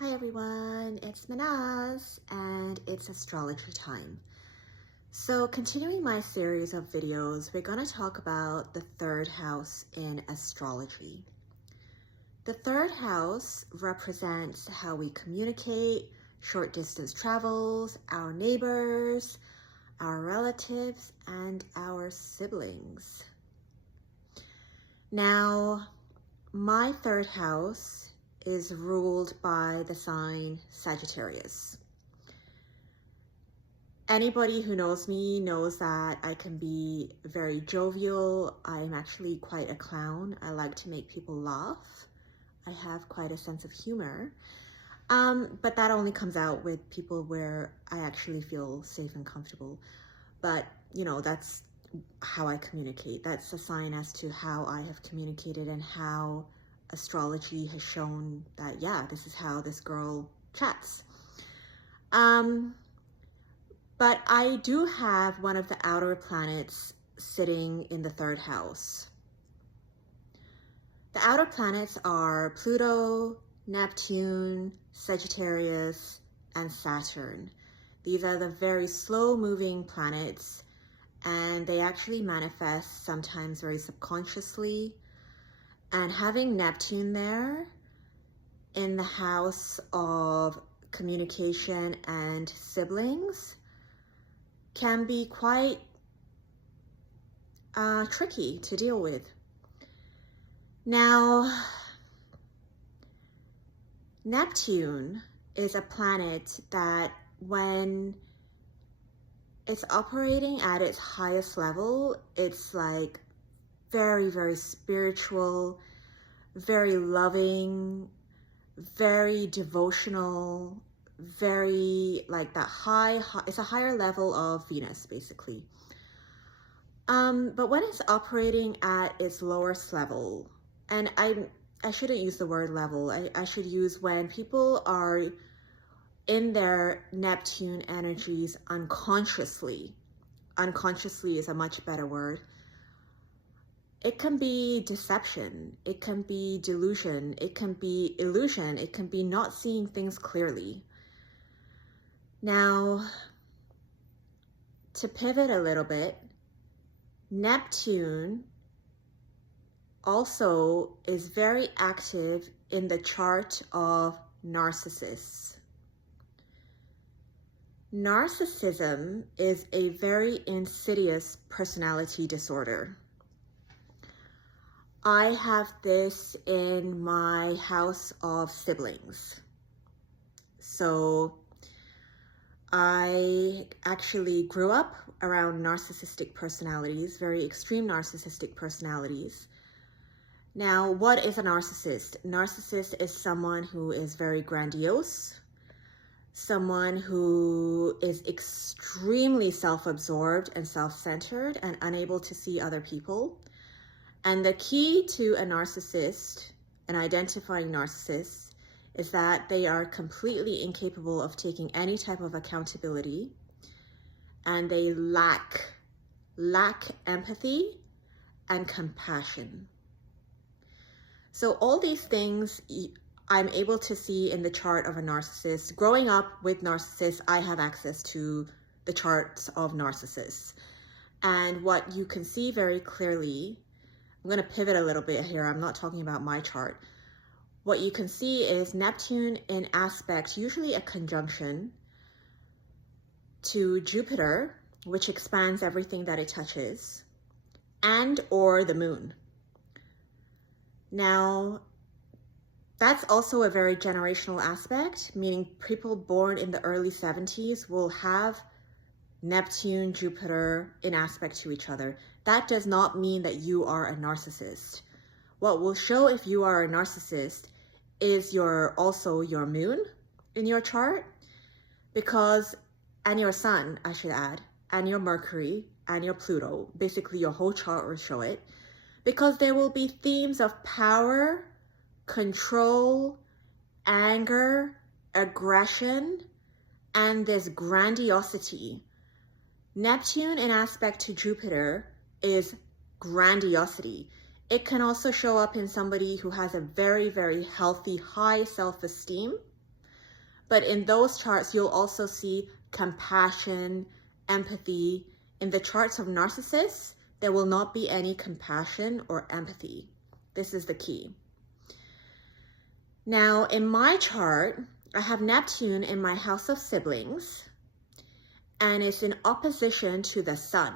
Hi everyone, it's Manaz and it's astrology time. So continuing my series of videos, we're going to talk about the third house in astrology. The third house represents how we communicate, short distance travels, our neighbors, our relatives, and our siblings. Now, my third house is ruled by the sign Sagittarius. Anybody who knows me knows that I can be very jovial. I'm actually quite a clown. I like to make people laugh. I have quite a sense of humor. But that only comes out with people where I actually feel safe and comfortable. But, you know, that's how I communicate. That's a sign as to how I have communicated and how astrology has shown that, yeah, this is how this girl chats. But I do have one of the outer planets sitting in the third house. The outer planets are Pluto, Neptune, Sagittarius, and Saturn. These are the very slow-moving planets, and they actually manifest sometimes very subconsciously. And having Neptune there in the house of communication and siblings can be quite tricky to deal with. Now, Neptune is a planet that when it's operating at its highest level, it's like very, very spiritual, very loving, very devotional, very like that high, it's a higher level of Venus basically. But when it's operating at its lowest level, and I shouldn't use the word level, I should use when people are in their Neptune energies unconsciously. Unconsciously is a much better word. It can be deception, it can be delusion, it can be illusion, it can be not seeing things clearly. Now, to pivot a little bit, Neptune also is very active in the chart of narcissists. Narcissism is a very insidious personality disorder. I have this in my house of siblings. So I actually grew up around narcissistic personalities, very extreme narcissistic personalities. Now, what is a narcissist? Narcissist is someone who is very grandiose, someone who is extremely self-absorbed and self-centered and unable to see other people. And the key to a narcissist and identifying narcissists is that they are completely incapable of taking any type of accountability, and they lack empathy and compassion. So all these things I'm able to see in the chart of a narcissist. Growing up with narcissists, I have access to the charts of narcissists. And what you can see very clearly, I'm going to pivot a little bit here. I'm not talking about my chart. What you can see is Neptune in aspect, usually a conjunction to Jupiter, which expands everything that it touches, and or the moon. Now, that's also a very generational aspect, meaning people born in the early 70s will have Neptune, Jupiter in aspect to each other. That does not mean that you are a narcissist. What will show if you are a narcissist is also your moon in your chart, because, and your sun, I should add, and your Mercury and your Pluto, basically your whole chart will show it, because there will be themes of power, control, anger, aggression, and this grandiosity. Neptune in aspect to Jupiter is grandiosity. It can also show up in somebody who has a very, very healthy, high self-esteem, But in those charts, you'll also see compassion, empathy. In the charts of narcissists, there will not be any compassion or empathy. This is the key. Now, in my chart, I have Neptune in my house of siblings, and it's in opposition to the sun.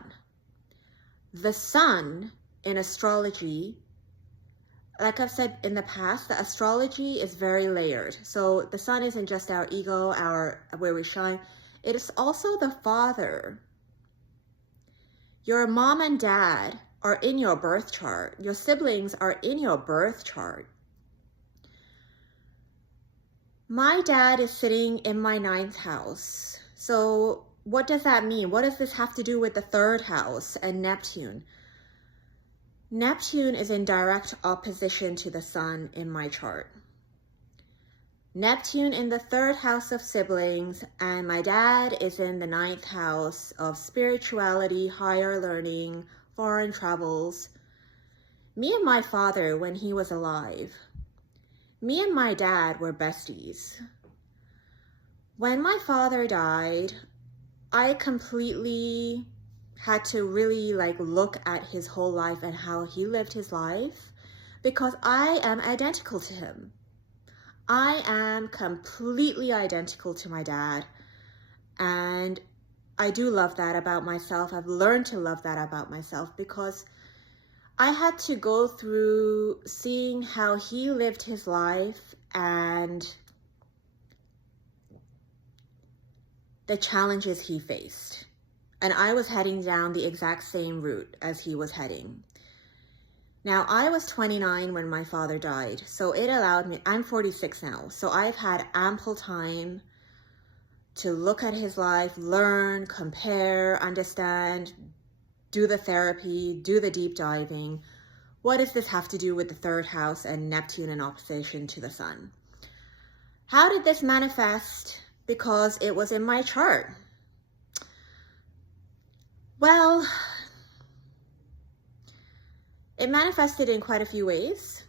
The sun in astrology, like I've said in the past, the astrology is very layered. So the sun isn't just our ego, where we shine. It is also the father. Your mom and dad are in your birth chart. Your siblings are in your birth chart. My dad is sitting in my 9th house. So what does that mean? What does this have to do with the 3rd house and Neptune? Neptune is in direct opposition to the sun in my chart. Neptune in the 3rd house of siblings, and my dad is in the 9th house of spirituality, higher learning, foreign travels. Me and my father, when he was alive, me and my dad were besties. When my father died, I completely had to really look at his whole life and how he lived his life, because I am identical to him. I am completely identical to my dad, and I do love that about myself. I've learned to love that about myself because I had to go through seeing how he lived his life and the challenges he faced. And I was heading down the exact same route as he was heading. Now, I was 29 when my father died, so it allowed me, I'm 46 now, so I've had ample time to look at his life, learn, compare, understand, do the therapy, do the deep diving. What does this have to do with the 3rd house and Neptune in opposition to the sun? How did this manifest? Because it was in my chart. Well, it manifested in quite a few ways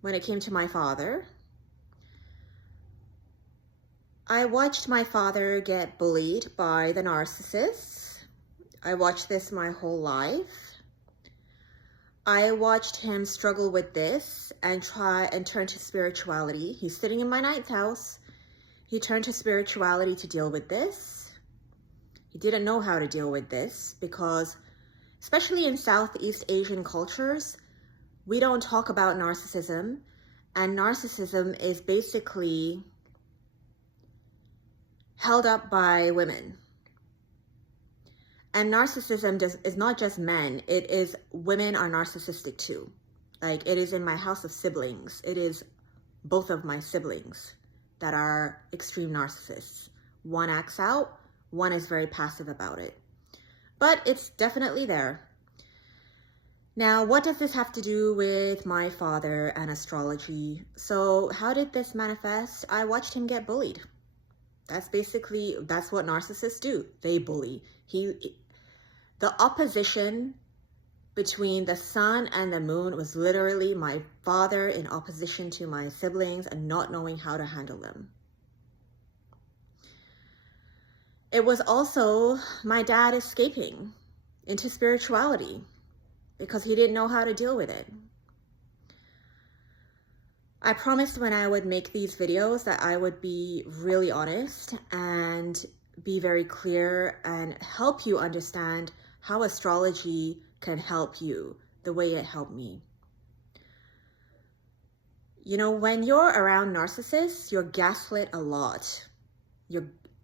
when it came to my father. I watched my father get bullied by the narcissists. I watched this my whole life. I watched him struggle with this and try and turn to spirituality. He's sitting in my 9th house. He turned to spirituality to deal with this. He didn't know how to deal with this because, especially in Southeast Asian cultures, we don't talk about narcissism, and narcissism is basically held up by women. And narcissism is not just men, it is women are narcissistic too. It is in my house of siblings. It is both of my siblings that are extreme narcissists. One acts out, one is very passive about it. But it's definitely there. Now, what does this have to do with my father and astrology? So how did this manifest? I watched him get bullied. That's what narcissists do. They bully. The opposition between the sun and the moon was literally my father in opposition to my siblings and not knowing how to handle them. It was also my dad escaping into spirituality because he didn't know how to deal with it. I promised when I would make these videos that I would be really honest and be very clear and help you understand how astrology can help you the way it helped me. When you're around narcissists, you're gaslit a lot.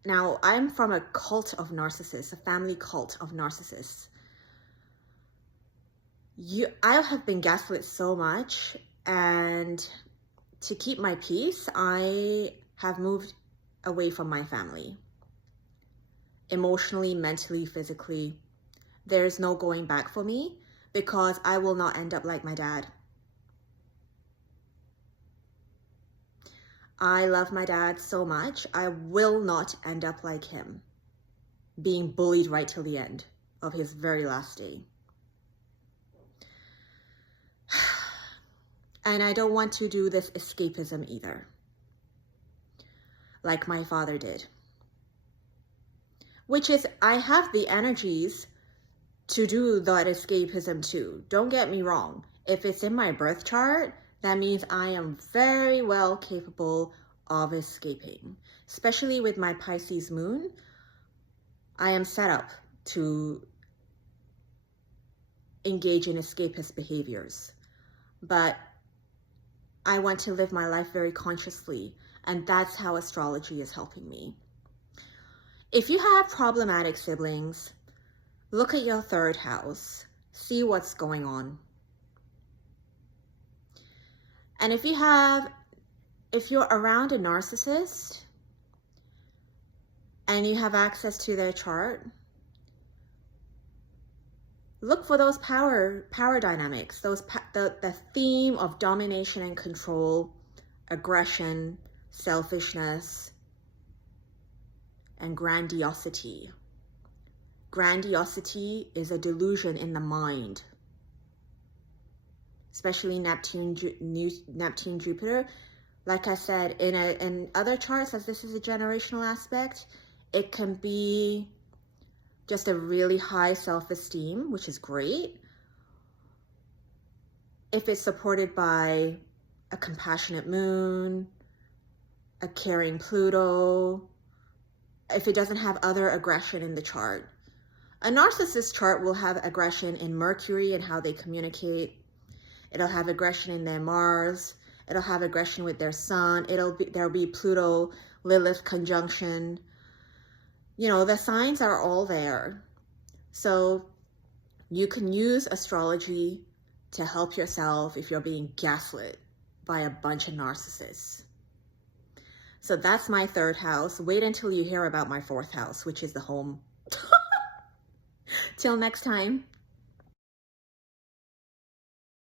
Now, I'm from a cult of narcissists, a family cult of narcissists. I have been gaslit so much, and to keep my peace, I have moved away from my family. Emotionally, mentally, physically. There's no going back for me because I will not end up like my dad. I love my dad so much. I will not end up like him, being bullied right till the end of his very last day. And I don't want to do this escapism either. like my father did. Which is, I have the energies to do that escapism too. Don't get me wrong. If it's in my birth chart, that means I am very well capable of escaping. Especially with my Pisces moon, I am set up to engage in escapist behaviors. But I want to live my life very consciously, and that's how astrology is helping me. If you have problematic siblings, look at your third house, see what's going on. And if you're around a narcissist and you have access to their chart, look for those power dynamics, the theme of domination and control, aggression, selfishness, and grandiosity. Grandiosity is a delusion in the mind, especially Neptune, Jupiter. Like I said, in other charts, as this is a generational aspect, it can be just a really high self-esteem, which is great. If it's supported by a compassionate moon, a caring Pluto, if it doesn't have other aggression in the chart. A narcissist chart will have aggression in Mercury and how they communicate. It'll have aggression in their Mars. It'll have aggression with their Sun. There'll be Pluto, Lilith conjunction. You know, the signs are all there. So you can use astrology to help yourself if you're being gaslit by a bunch of narcissists. So that's my third house. Wait until you hear about my fourth house, which is the home. Till next time.